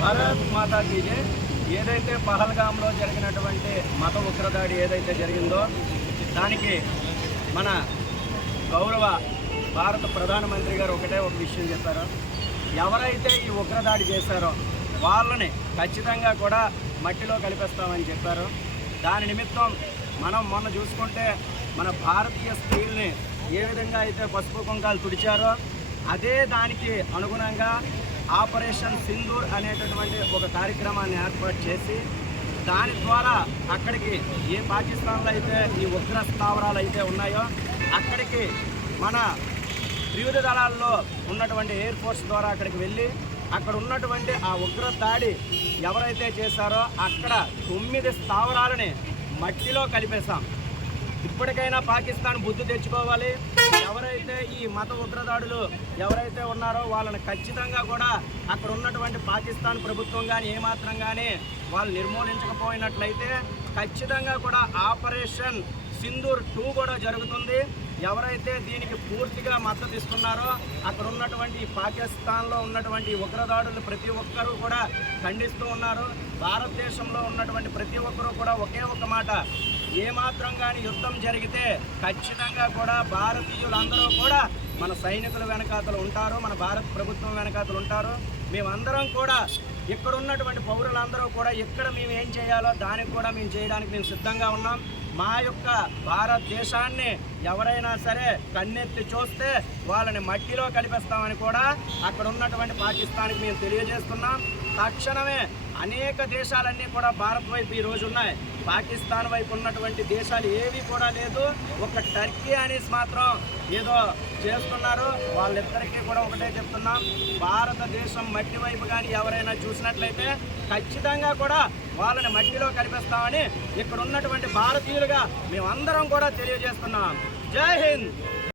భారత్ మాతాజీ ఏదైతే పహల్గాంలో జరిగినటువంటి మత ఉగ్రదాడి ఏదైతే జరిగిందో దానికి మన గౌరవ భారత ప్రధానమంత్రి గారు ఒకటే ఒక విషయం చెప్పారు. ఎవరైతే ఈ ఉగ్రదాడి చేశారో వాళ్ళని ఖచ్చితంగా కూడా మట్టిలో కలిపేస్తామని చెప్పారు. దాని నిమిత్తం మనం మొన్న చూసుకుంటే మన భారతీయ స్త్రీల్ని ఏ విధంగా అయితే పసుపు కుంకాలు తుడిచారో అదే దానికి అనుగుణంగా ఆపరేషన్ సింధూర్ అనేటటువంటి ఒక కార్యక్రమాన్ని ఏర్పాటు చేసి దాని ద్వారా అక్కడికి ఏ పాకిస్తాన్లో అయితే ఈ ఉగ్ర స్థావరాలు అయితే ఉన్నాయో అక్కడికి మన త్రివిధ దళాల్లో ఉన్నటువంటి ఎయిర్ ఫోర్స్ ద్వారా అక్కడికి వెళ్ళి అక్కడ ఉన్నటువంటి ఆ ఉగ్ర దాడి ఎవరైతే చేశారో అక్కడ తొమ్మిది స్థావరాలని మట్టిలో కలిపేశాం. ఇప్పటికైనా పాకిస్తాన్ బుద్ధి తెచ్చుకోవాలి. ఎవరైతే ఈ మత ఉగ్రదాడులు ఎవరైతే ఉన్నారో వాళ్ళని ఖచ్చితంగా కూడా అక్కడ ఉన్నటువంటి పాకిస్తాన్ ప్రభుత్వం కానీ ఏమాత్రం కానీ వాళ్ళు నిర్మూలించకపోయినట్లయితే ఖచ్చితంగా కూడా ఆపరేషన్ సింధూర్ టూ కూడా జరుగుతుంది. ఎవరైతే దీనికి పూర్తిగా మద్దతు ఇస్తున్నారో అక్కడ ఉన్నటువంటి పాకిస్తాన్లో ఉన్నటువంటి ఉగ్రదాడులు ప్రతి ఒక్కరూ కూడా ఖండిస్తూ ఉన్నారు. భారతదేశంలో ఉన్నటువంటి ప్రతి ఒక్కరూ కూడా ఒకే ఒక మాట ఏమాత్రం కానీ యుద్ధం జరిగితే ఖచ్చితంగా కూడా భారతీయులందరూ కూడా మన సైనికుల వెనకాతలు ఉంటారు మన భారత ప్రభుత్వం వెనకాతలు ఉంటారు. మేమందరం కూడా ఇక్కడ ఉన్నటువంటి పౌరులందరూ కూడా ఇక్కడ మేము ఏం చేయాలో దానికి కూడా మేము చేయడానికి మేము సిద్ధంగా ఉన్నాం. మా యొక్క భారతదేశాన్ని ఎవరైనా సరే కన్నెత్తి చూస్తే వాళ్ళని మట్టిలో కలిపేస్తామని కూడా అక్కడ ఉన్నటువంటి పాకిస్తాన్కి మేము తెలియజేస్తున్నాం. తక్షణమే అనేక దేశాలన్నీ కూడా భారత్ వైపు ఈ రోజు ఉన్నాయి. పాకిస్తాన్ వైపు ఉన్నటువంటి దేశాలు ఏవి కూడా లేదు. ఒక టర్కీ అనేసి మాత్రం ఏదో చేస్తున్నారు. వాళ్ళిద్దరికీ కూడా ఒకటే చెప్తున్నాం. భారతదేశం మట్టి వైపు కానీ ఎవరైనా చూసినట్లయితే ఖచ్చితంగా కూడా వాళ్ళని మట్టిలో కలిపిస్తామని ఇక్కడ ఉన్నటువంటి భారతీయులుగా మేమందరం కూడా తెలియజేస్తున్నాం. జై హింద్!